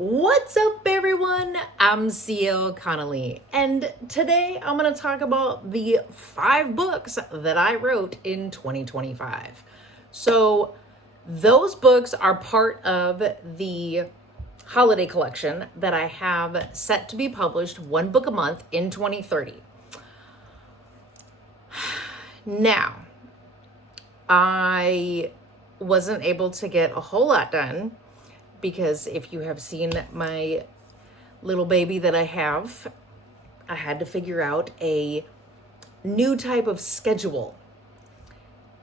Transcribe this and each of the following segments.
What's up, everyone? I'm CL Connolly, and today I'm going to talk about the 5 books that I wrote in 2025. So those books are part of the holiday collection that I have set to be published, 1 book a month in 2030. Now, I wasn't able to get a whole lot done because if you have seen my little baby that I have, I had to figure out a new type of schedule.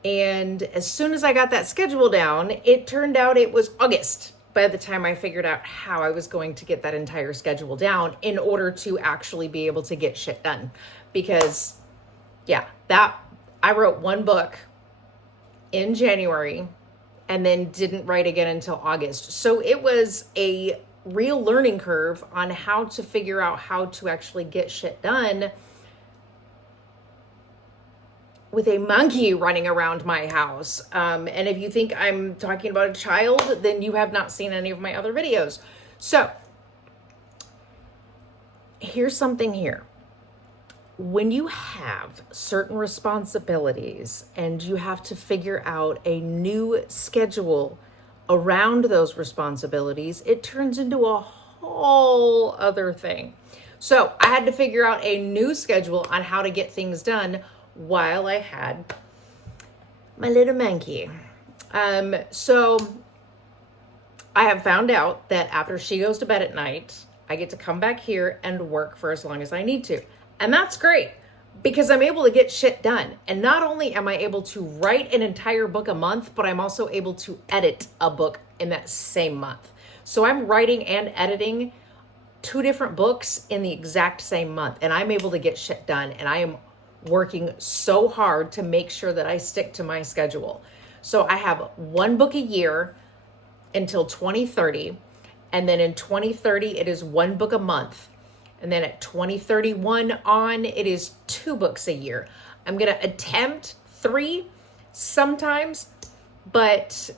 And as soon as I got that schedule down, it turned out it was August by the time I figured out how I was going to get that entire schedule down in order to actually be able to get shit done. Because, I wrote 1 book in January and then didn't write again until August. So it was a real learning curve on how to figure out how to actually get shit done with a monkey running around my house. And if you think I'm talking about a child, then you have not seen any of my other videos. So here's something here. When you have certain responsibilities and you have to figure out a new schedule around those responsibilities, it turns into a whole other thing. So I had to figure out a new schedule on how to get things done while I had my little monkey. So I have found out that after she goes to bed at night, I get to come back here and work for as long as I need to. And that's great because I'm able to get shit done. And not only am I able to write an entire book a month, but I'm also able to edit a book in that same month. So I'm writing and editing 2 different books in the exact same month. And I'm able to get shit done. And I am working so hard to make sure that I stick to my schedule. So I have 1 book a year until 2030. And then in 2030, it is 1 book a month. And then at 2031 on, it is 2 books a year. I'm going to attempt 3 sometimes, but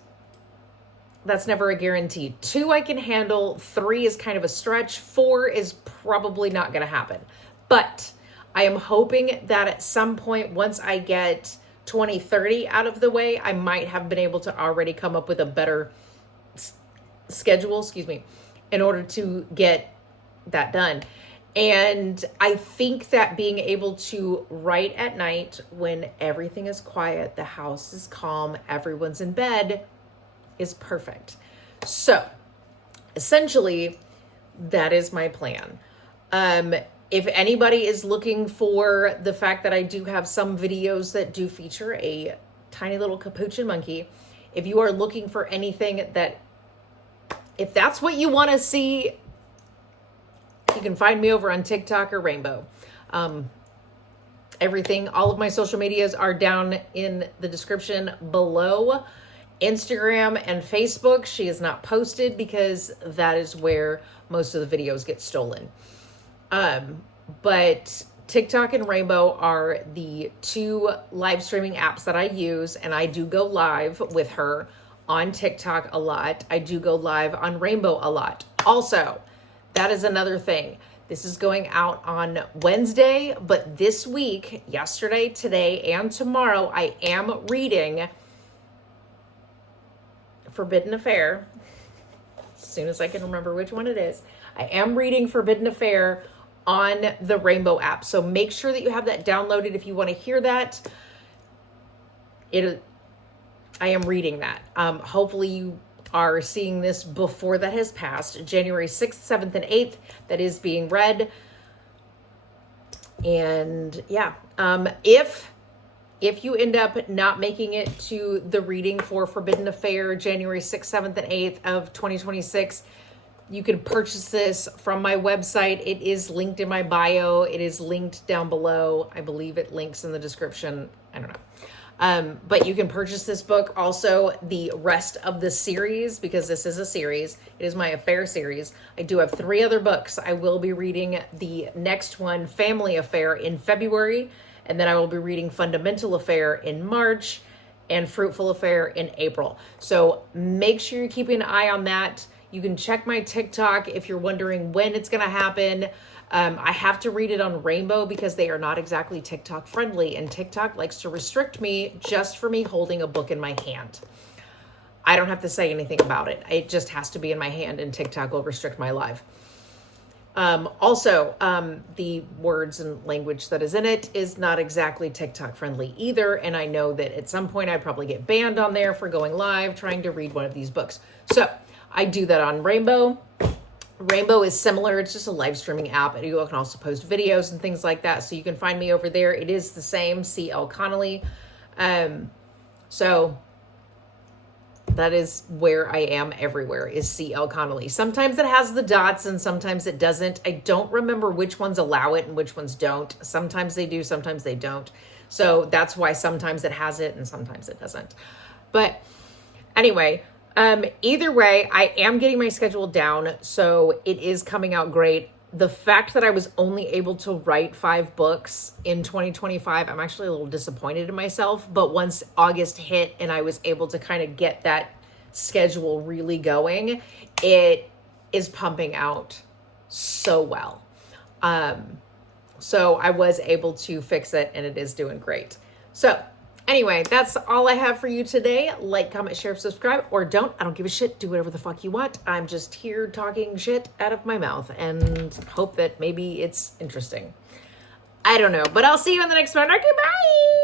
that's never a guarantee. 2 I can handle. 3 is kind of a stretch. 4 is probably not going to happen. But I am hoping that at some point, once I get 2030 out of the way, I might have been able to already come up with a better schedule, in order to get that done. And I think that being able to write at night when everything is quiet, the house is calm, everyone's in bed, is perfect. So essentially, that is my plan. If anybody is looking for the fact that I do have some videos that do feature a tiny little capuchin monkey, if you are looking for anything if that's what you want to see, you can find me over on TikTok or Reinbow. All of my social medias are down in the description below. Instagram and Facebook, she is not posted because that is where most of the videos get stolen. But TikTok and Reinbow are the 2 live streaming apps that I use, and I do go live with her on TikTok a lot. I do go live on Reinbow a lot. Also, that is another thing. This is going out on Wednesday, but this week, yesterday, today, and tomorrow, I am reading Forbidden Affair. As soon as I can remember which one it is. I am reading Forbidden Affair on the Reinbow app. So make sure that you have that downloaded if you want to hear that. I am reading that. Hopefully you are seeing this before that has passed. January 6th, 7th, and 8th, that is being read. And if you end up not making it to the reading for Forbidden Affair, January 6th, 7th, and 8th of 2026, you can purchase this from my website. It is linked in my bio. It is linked down below. I believe it links in the description. I don't know. But you can purchase this book. Also, the rest of the series, because this is a series. It is my affair series. I do have 3 other books. I will be reading the next one, Family Affair, in February. And then I will be reading Fundamental Affair in March and Fruitful Affair in April. So make sure you're keeping an eye on that. You can check my TikTok if you're wondering when it's going to happen. I have to read it on Reinbow because they are not exactly TikTok friendly, and TikTok likes to restrict me just for me holding a book in my hand. I don't have to say anything about it. It just has to be in my hand, and TikTok will restrict my live. Also, the words and language that is in it is not exactly TikTok friendly either. And I know that at some point I'd probably get banned on there for going live trying to read one of these books. So I do that on Reinbow. Reinbow is similar. It's just a live streaming app. And you can also post videos and things like that. So you can find me over there. It is the same, CL Connolly. So that is where I am everywhere, is CL Connolly. Sometimes it has the dots and sometimes it doesn't. I don't remember which ones allow it and which ones don't. Sometimes they do, sometimes they don't. So that's why sometimes it has it and sometimes it doesn't. But anyway, either way, I am getting my schedule down. So it is coming out great. The fact that I was only able to write 5 books in 2025, I'm actually a little disappointed in myself. But once August hit and I was able to kind of get that schedule really going, it is pumping out so well. So I was able to fix it and it is doing great. So anyway, that's all I have for you today. Like, comment, share, subscribe, or don't. I don't give a shit. Do whatever the fuck you want. I'm just here talking shit out of my mouth and hope that maybe it's interesting. I don't know, but I'll see you in the next one. Okay, bye.